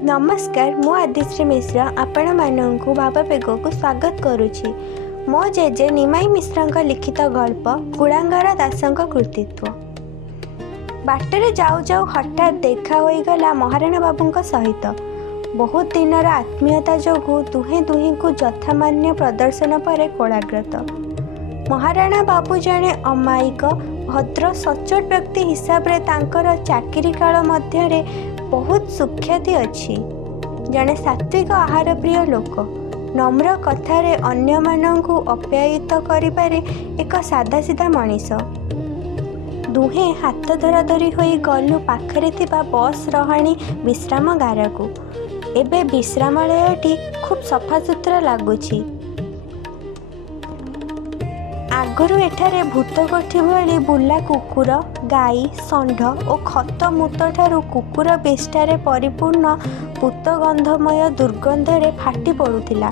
नमस्कार, मु आदिश्री मिश्रा आपण मानू भावाबेग को स्वागत करुछि। मो जेजे निमाई मिश्रा लिखित गल्प कुलांगार दासों कृतित्व। बाटरे जाऊ जाऊ हठात देखा होईगला महाराणा बाबू सहित। बहुत दिनर आत्मीयता जोगु दुहे दुही को यथामान्य प्रदर्शन पर कोलाग्रत। महाराणा बाबू जड़े अमायिक भद्र सचोट व्यक्ति हिसाब रे तांकर चाकरी काल मध्य बहुत सुख्याति अच्छी। जड़े सात्विक आहार प्रिय लोक, नम्र कथारे अन्य मानंकु अप्यायित करिबारे एक सादा सीधा मनीष। दुहे हाथ धराधरी होई गलु पाखरे थिबा बस रहाणी विश्राम गाराकु। एबे विश्रामालयटी खूब सफासुतरा लगुछि। आगरू एठारे भूतकोठी भली बुला कुकुर, गाई, षंढ और खत मूत ठारू कुकुर बेष्टारे परिपूर्ण पूतगंधमय दुर्गंधरे फाटी पड़ुथिला।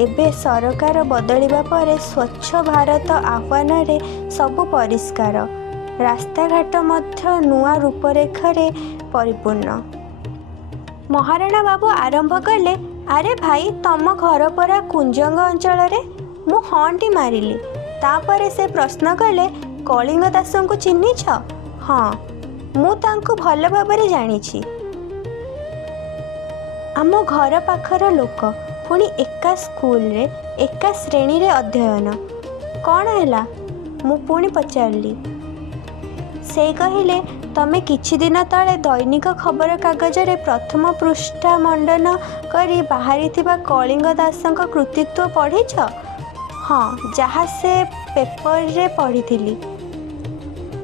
एबे सरकार बदलिबा परे स्वच्छ भारत आह्वान रे सबु परिष्कार, रास्ताघाट मध्य नुआ रूपरेखारे परिपूर्ण। महाराणा बाबू आरंभ कले, अरे भाई तम घर परा कुंजंग अंचल रे? मु हंटी मारिली। तापरे से प्रश्न कले, कलिंग दासों को चिन्हिछ? हाँ, मु तांको भल भाबरे जानिछि। आम घर पाखर लोक, पुणी एका स्कूल रे एका श्रेणी रे अध्ययन। कौन हैला? मु पुणी पचारली। से कहिले, तमे किछि दिन तले दैनिक खबर कागज रे प्रथम पृष्ठा मंडन करी बाहरी थिबा कलिंग दासों कृतित्व पढ़िछ? हाँ, जहाँ से पेपर रे पढ़ी।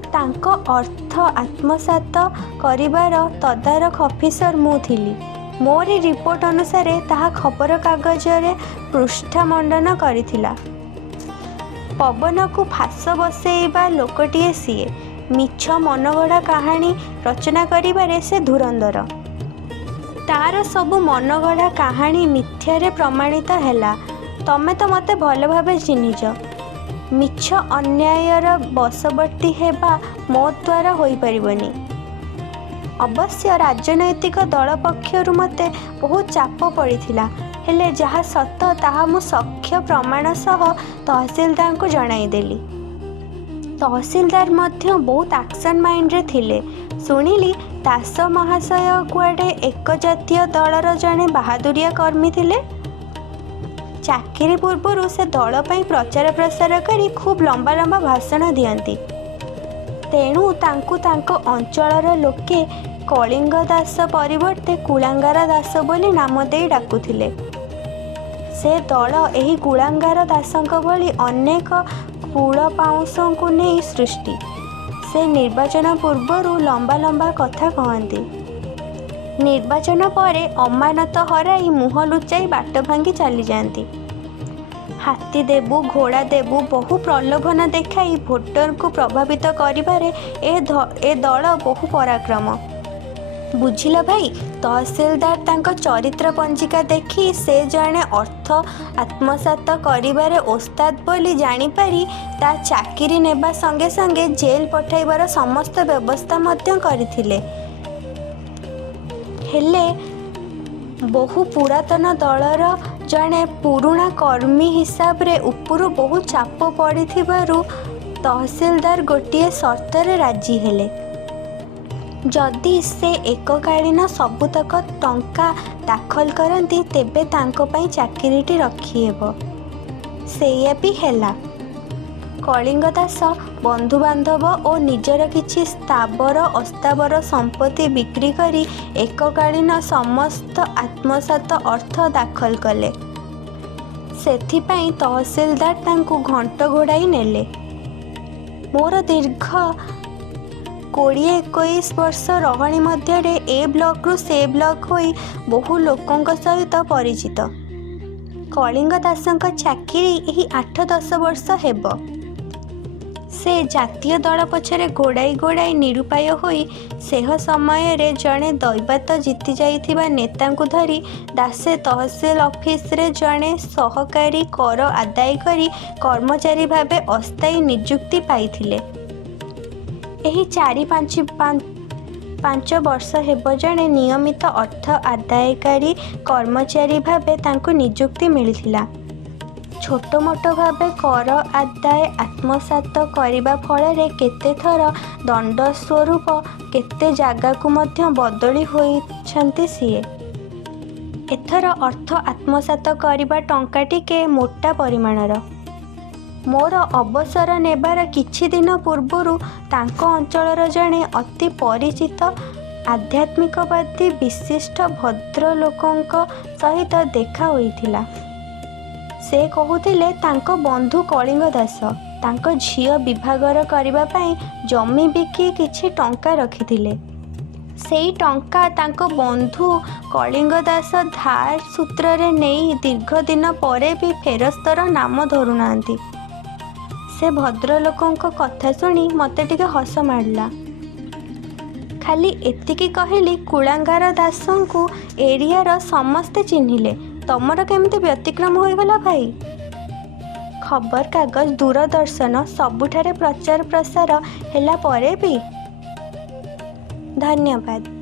तांको अर्थ आत्मसात करिबार तदारख ऑफिसर मु थिली। मोरी रिपोर्ट अनुसार ताहा खबर कागज रे पृष्ठा मंडन करिथिला। पवन को फास बसेइबा लोकटिए सीए। मिछ मनगढ़ा कहानी रचना करिबारे से धुरंधर। तार सबु मनगढ़ा कहानी मिथ्यारे प्रमाणित हैला। तमे तो मते भल भावे चिन्हिच। मिछ अन्यायर बशवर्ती हेबा मो द्वारा होई परिबनी। अवश्य राजनैतिक दल पक्षरु मते बहुत चाप पड़िथिला, हेले जहा सत ताहा मु सख्य प्रमाण सह तहसीलदार को जणाई देली। तहसीलदार मध्य बहुत एक्शन माइंड रे थिले। सुनिली दास महाशय कुआडे एक जातीय दलर जणे बहादुरिया कर्मी थिले। चाकरी पूर्व से दल पर प्रचार प्रसार करी खूब लंबा लंबा भाषण दियंती। तेणु तांकु तांको अंचलर लोके कलिंग दास परिवर्ते कुलांगार दास बोली नाम दे डाकुथिले। से दल एही कुलांगार दासंक भली अनेक कूल पाउंसों को नहीं सृष्टि। से निर्वाचन पूर्व लंबा लंबा कथा कहती। निर्वाचन परे अमानत हराई मुह लुचाई बाट भांगी चली जाती। हाथी देबू घोड़ा देबू बहु प्रलोभन देखाई भोटर को प्रभावित करिबारे ए दल बहु पराक्रम। बुझिल भाई, तहसीलदार तांको चरित्र पंजिका देखी से जणे अर्थ आत्मसात करिबारे ओस्ताद बोली जानिपारी ता चाकरी नेबा संगे संगे जेल पठाइबार समस्त व्यवस्था मध्य करिथिले। हेले बहु पुरातन दलर जड़े पुराणा कर्मी हिसाब रे उपरु बहु चाप पड़ी तहसीलदार गोटे सर्तर राजी हेले। जदि से एककालीन सबुतक टंका दाखल करती तेबे तांको पई चाकरीटी रखिहेब। सेया भी हेला। कलिंग दास बंधुबांधव और निजर किछि स्थावर अस्तावर संपत्ति बिक्री करी एककालीन समस्त आत्मसात अर्थ दाखल कले। सेथिपाई तहसीलदार तांकु घंट घोड़ाई नेले। मोर दीर्घ 20-21 वर्ष रहाणी मध्य ए ब्लॉक रु से ब्लॉक होई बहु लोकों सहित परिचित। कलिंग दासंक चाकरी यही 8-10 वर्ष हेब। से जातीय दल पछरे गोड़ाई गोड़ाई निरुपाय होई सेह समय रे जड़े दैवात जीति जाइथिबा नेता को धरी दासे तहसील ऑफिस रे जड़े सहकारी कर आदाय करी कर्मचारी भावे अस्थायी नियुक्ति पाइथिले। एही 5 ବର୍ଷ ହେବ ଜଣେ ନିୟମିତ ଅର୍ଥ ଆଦାୟକାରୀ କର୍ମଚାରୀ ଭାବେ ତାଙ୍କୁ ନିଯୁକ୍ତି ମିଳିଥିଲା। ଛୋଟ ମୋଟ ଭାବେ କର ଆଦାୟ ଆତ୍ମସାତ କରିବା ଫଳରେ କେତେଥର ଦଣ୍ଡ ସ୍ୱରୂପ କେତେ ଜାଗାକୁ ମଧ୍ୟ ବଦଳି ହୋଇଛନ୍ତି ସିଏ। ଏଥର ଅର୍ଥ ଆତ୍ମସାତ କରିବା ଟଙ୍କା ଟିକେ ମୋଟା ପରିମାଣର। ମୋର ଅବସର ନେବାର କିଛି ଦିନ ପୂର୍ବରୁ ତାଙ୍କ ଅଞ୍ଚଳର ଜଣେ ଅତି ପରିଚିତ ଆଧ୍ୟାତ୍ମିକବାଦୀ ବିଶିଷ୍ଟ ଭଦ୍ରଲୋକଙ୍କ ସହିତ ଦେଖା ହୋଇଥିଲା। ସେ କହୁଥିଲେ ତାଙ୍କ ବନ୍ଧୁ କଳିଙ୍ଗ ଦାସ ତାଙ୍କ ଝିଅ ବିଭାଘର କରିବା ପାଇଁ ଜମି ବିକି କିଛି ଟଙ୍କା ରଖିଥିଲେ। ସେଇ ଟଙ୍କା ତାଙ୍କ ବନ୍ଧୁ କଳିଙ୍ଗ ଦାସ ଧାର ସୂତ୍ରରେ ନେଇ ଦୀର୍ଘ ଦିନ ପରେ ବି ଫେରସ୍ତର ନାମ ଧରୁନାହାନ୍ତି। ସେ ଭଦ୍ରଲୋକଙ୍କ କଥା ଶୁଣି ମୋତେ ଟିକେ ହସ ମାଡ଼ିଲା। ଖାଲି ଏତିକି କହିଲି, କୁଳାଙ୍ଗାର ଦାସଙ୍କୁ ଏରିଆର ସମସ୍ତେ ଚିହ୍ନିଲେ। ତମର କେମିତି ବ୍ୟତିକ୍ରମ ହୋଇଗଲା ଭାଇ? ଖବରକାଗଜ, ଦୂରଦର୍ଶନ ସବୁଠାରେ ପ୍ରଚାର ପ୍ରସାର ହେଲା ପରେ ବି। ଧନ୍ୟବାଦ।